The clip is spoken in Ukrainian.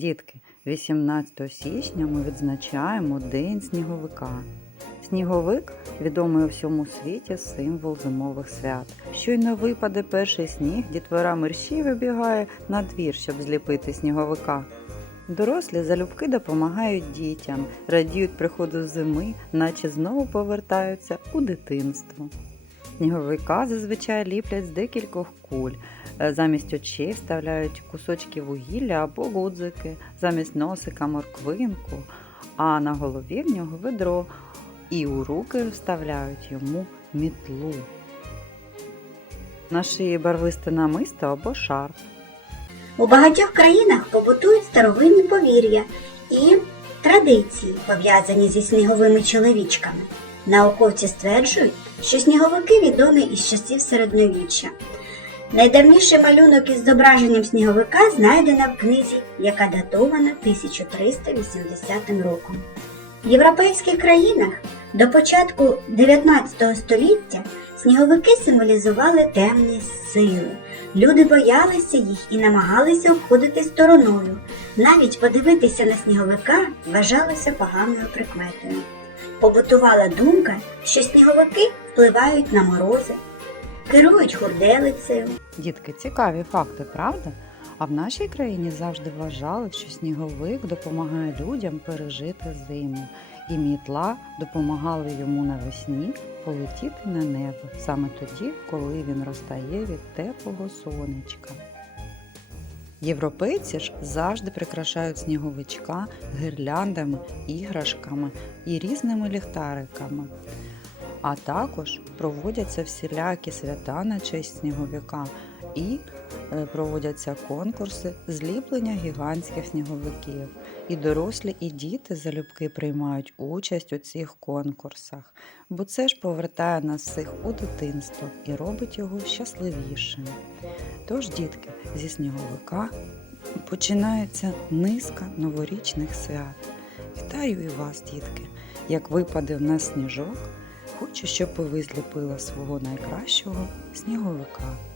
Дітки, 18 січня ми відзначаємо День сніговика. Сніговик відомий у всьому світі символ зимових свят. Щойно випаде перший сніг, дітвора мерщій вибігає на двір, щоб зліпити сніговика. Дорослі залюбки допомагають дітям, радіють приходу зими, наче знову повертаються у дитинство. Сніговика зазвичай ліплять з декількох куль. Е, Замість очей вставляють кусочки вугілля або гудзики, замість носика морквинку, а на голові в нього ведро, і у руки вставляють йому мітлу. На шиї барвисте намисто або шарф. У багатьох країнах побутують старовинні повір'я і традиції, пов'язані зі сніговими чоловічками. Науковці стверджують, що сніговики відомі із часів середньовіччя. Найдавніший малюнок із зображенням сніговика знайдено в книзі, яка датована 1380 роком. В європейських країнах до початку 19 століття сніговики символізували темні сили. Люди боялися їх і намагалися обходити стороною. Навіть подивитися на сніговика вважалося поганою прикметою. Побутувала думка, що сніговики впливають на морози, керують хурделицею, Дітки, цікаві факти, правда? А в нашій країні завжди вважали, що сніговик допомагає людям пережити зиму, і мітла допомагала йому навесні полетіти на небо саме тоді, коли він розтає від теплого сонечка. Європейці ж завжди прикрашають сніговичка гірляндами, іграшками і різними ліхтариками. А також проводяться всілякі свята на честь сніговика і е, проводяться конкурси зліплення гігантських сніговиків. І дорослі, і діти залюбки приймають участь у цих конкурсах, бо це ж повертає нас всіх у дитинство і робить його щасливішим. Тож, дітки, зі сніговика починається низка новорічних свят. Вітаю і вас, дітки! Як випаде в нас сніжок, хочу, щоб ви зліпили свого найкращого сніговика.